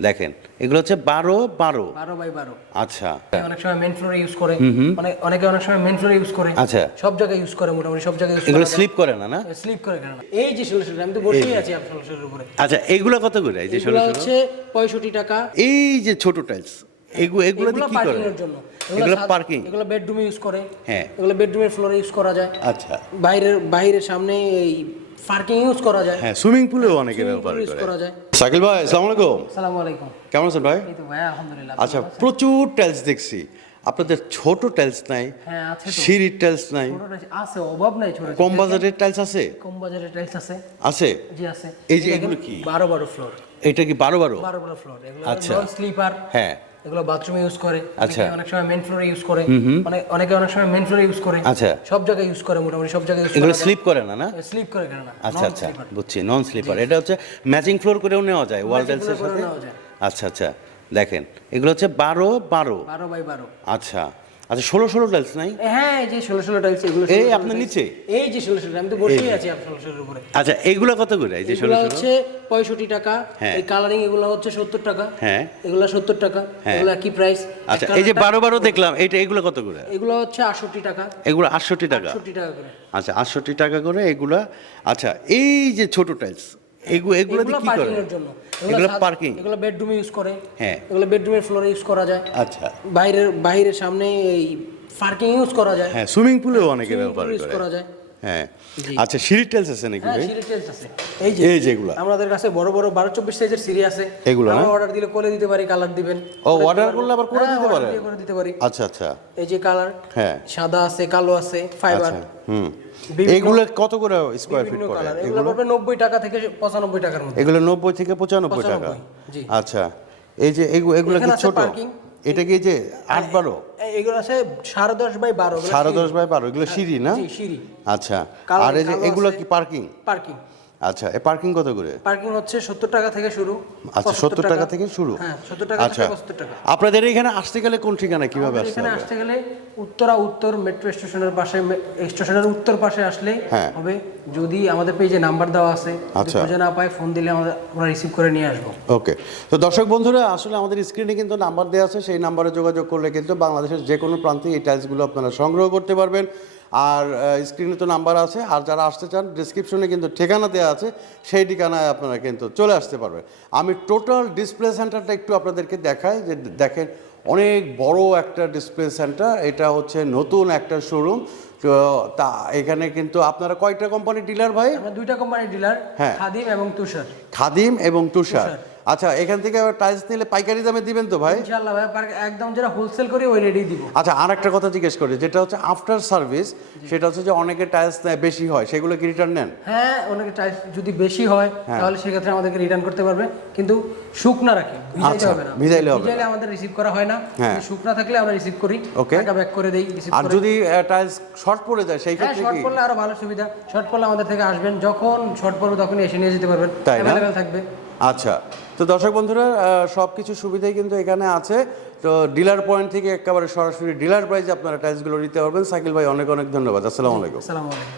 দেখেন এগুলো হচ্ছে বারো বারো। বারো বাই বারো। আচ্ছা। অনেক সময় মেন ফ্লোরে ইউজ করে অনেক অনেকে অনেক সময় মেন ফ্লোরে ইউজ করে আচ্ছা। সব জায়গায় ইউজ করে মোটামুটি সব জায়গায় এগুলো স্লিপ করে না না? স্লিপ করে কেন এই যে ষোলো আমি তো বসেই আছি আপনার উপরে। আচ্ছা এগুলো কত করে? এই যে ষোলো হচ্ছে পঁয়ষট্টি টাকা। এই যে ছোট টাইলস এগুলো এগুলো কি করে? জন্য। এগুলো পার্কিং এগুলো বেডরুমে ইউজ করে। হ্যাঁ। এগুলো বেডরুমের ফ্লোরে ইউজ করা যায়। আচ্ছা। বাইরের বাইরের সামনে এই পার্কিং ইউজ করা যায়। হ্যাঁ সুইমিং পুলেও অনেকে ব্যবহার করে। শাকিল ভাই আসসালামু আলাইকুম। আসসালামু আলাইকুম। কেমন আছেন ভাই? এই তো ভাই আলহামদুলিল্লাহ আচ্ছা প্রচুর টাইলস দেখছি। আপনাদের ছোট টাইলস নাই হ্যাঁ সিঁড়ির টাইলস নাই। আছে অভাব নাই ছোট কম বাজারের টাইলস আছে? কম বাজারের টাইলস আছে। আছে? জি আছে। এই যে এগুলো কি? বারো বারো ফ্লোর এটা কি বারো বারো? বারো বারো ফ্লোর এগুলো আচ্ছা। স্লিপার হ্যাঁ। এগুলো বাথরুমে ইউজ করে আচ্ছা। অনেক সময় মেন ফ্লোরে ইউজ করে মানে অনেকে অনেক সময় মেন ফ্লোরে ইউজ করে আচ্ছা। সব জায়গায় ইউজ করে মোটামুটি সব জায়গায় এগুলো স্লিপ করে না না? স্লিপ করে না আচ্ছা আচ্ছা বুঝছি নন স্লিপার এটা হচ্ছে ম্যাচিং ফ্লোর করেও নেওয়া যায় ওয়াল টাইলসের সাথে। আচ্ছা আচ্ছা দেখেন এগুলো হচ্ছে বারো বারো। বারো বাই বারো। আচ্ছা আচ্ছা ষোলো ষোলো টাইলস নাই? হ্যাঁ যে ষোলো ষোলো টাইলস এগুলো এই আপনার। নিচে? এই যে ষোলো ষোলো আমি তো বসেই আছি ষোলো ষোলোর উপরে। আচ্ছা এইগুলো কত করে এই যে ষোলো হচ্ছে পঁয়ষট্টি টাকা হ্যাঁ। এই কালারিং এগুলো হচ্ছে সত্তর টাকা। হ্যাঁ। এগুলো সত্তর টাকা হ্যাঁ। এগুলো কি প্রাইস আচ্ছা এই যে বারো বারো দেখলাম এইটা এগুলো কত করে? এগুলো হচ্ছে আটষট্টি টাকা। এগুলো আটষট্টি টাকা। আটষট্টি টাকা করে। আচ্ছা আটষট্টি টাকা করে এগুলা। আচ্ছা এই যে ছোট টাইলস এগুলো এগুলো কি করে? জন্য। এগুলো পার্কিং এগুলো বেডরুমে ইউজ করে। হ্যাঁ। এগুলো বেডরুমের ফ্লোরে ইউজ করা যায়। আচ্ছা। বাইরের বাইরের সামনে এই পার্কিং ইউজ করা যায়। হ্যাঁ সুইমিং পুলেও অনেকে ব্যবহার করা যায়। হ্যাঁ। আচ্ছা টাইলস আছে নাকি হ্যাঁ ভাই? সিঁড়ি আছে। এই যে এই যেগুলা। আমাদের কাছে বড় বড় বারো চব্বিশ সাইজের সিঁড়ি আছে। এগুলো আমরা অর্ডার দিলে করে দিতে পারি কালার দিবেন। ও অর্ডার করলে আবার করে হ্যাঁ, দিতে পারে? করে দিতে পারি। আচ্ছা আচ্ছা। এই যে কালার হ্যাঁ। সাদা আছে কালো আছে ফাইবার আচ্ছা হুম। এগুলো কত করে স্কোয়ার ফিট করে? এগুলো পড়বে নব্বই টাকা থেকে পঁচানব্বই টাকার মধ্যে। এগুলো নব্বই থেকে পঁচানব্বই টাকা। আচ্ছা। এই যে এগুলো কি ছোট? এটা কি যে আট বারো? এই- এগুলো আছে সাড়ে দশ বাই বারো সাড়ে দশ বাই বারো এগুলো সিঁড়ি না? সিঁড়ি। আচ্ছা। আর এই যে এগুলো কি পার্কিং পার্কিং আচ্ছা এই পার্কিং কত করে? পার্কিং হচ্ছে সত্তর টাকা থেকে শুরু। আচ্ছা 75 সত্তর টাকা থেকে শুরু। হ্যাঁ সত্তর টাকা আচ্ছা। থেকে পঁচাত্তর টাকা। আপনাদের এখানে আসতে গেলে কোন ঠিকানা কীভাবে এখানে আসতে গেলে উত্তরা উত্তর মেট্রো স্টেশনের পাশে স্টেশনের উত্তর পাশে আসলে হ্যাঁ। হবে যদি আমাদের পেজে নাম্বার দেওয়া আছে আচ্ছা। খুঁজে না পায় ফোন দিলে আমরা রিসিভ করে নিয়ে আসব ওকে তো দর্শক বন্ধুরা আসলে আমাদের স্ক্রিনে কিন্তু নাম্বার দেওয়া আছে সেই নাম্বারে যোগাযোগ করলে কিন্তু বাংলাদেশের যে কোনো প্রান্তে এই টাইলসগুলো আপনারা সংগ্রহ করতে পারবেন আর স্ক্রিনে তো নাম্বার আছে আর যারা আসতে চান ডিসক্রিপশনে কিন্তু ঠিকানা দেওয়া আছে সেই ঠিকানায় আপনারা কিন্তু চলে আসতে পারবেন আমি টোটাল ডিসপ্লে সেন্টারটা একটু আপনাদেরকে দেখাই যে দেখেন অনেক বড় একটা ডিসপ্লে সেন্টার এটা হচ্ছে নতুন একটা শোরুম তো তা এখানে কিন্তু আপনারা কয়টা কোম্পানির ডিলার ভাই আমরা দুইটা কোম্পানির ডিলার হ্যাঁ। খাদিম এবং তুষার খাদিম এবং তুষার। আচ্ছা এখান থেকে টাইলস নিলে পাইকারি দামে দিবেন তো ভাই ইনশাআল্লাহ ভাই একদম যেটা হোলসেল করি ওই রেডি দিব আচ্ছা আর একটা কথা জিজ্ঞেস করি যেটা হচ্ছে আফটার সার্ভিস সেটা হচ্ছে যে অনেকে টাইলস বেশি হয় সেগুলো কি রিটার্ন নেন হ্যাঁ অনেকে টাইলস যদি বেশি হয় হ্যাঁ। তাহলে সেক্ষেত্রে আমাদেরকে রিটার্ন করতে পারবে কিন্তু শুকনা রাখে আচ্ছা, হবে না ভিজাইলে হবে ভিজাইলে আমাদের রিসিভ করা হয় না হ্যাঁ। শুকনা থাকলে আমরা রিসিভ করি. টাকা ব্যাক করে দেই আর যদি টাইলস শর্ট পড়ে যায় সেই হ্যাঁ ক্ষেত্রে শর্ট পড়লে আরও ভালো সুবিধা। শর্ট পড়লে আমাদের থেকে আসবেন যখন শর্ট পড়বে তখনই এসে নিয়ে যেতে পারবেন। তাই না? অ্যাভেলেবেল থাকবে। আচ্ছা তো দর্শক বন্ধুরা সব কিছু সুবিধাই কিন্তু এখানে আছে। তো ডিলার পয়েন্ট থেকে একেবারে সরাসরি ডিলার প্রাইজে আপনারা টাইলসগুলো নিতে পারবেন। সাইকেল ভাই অনেক অনেক ধন্যবাদ। আসসালামু আলাইকুম। আসসালামু আলাইকুম।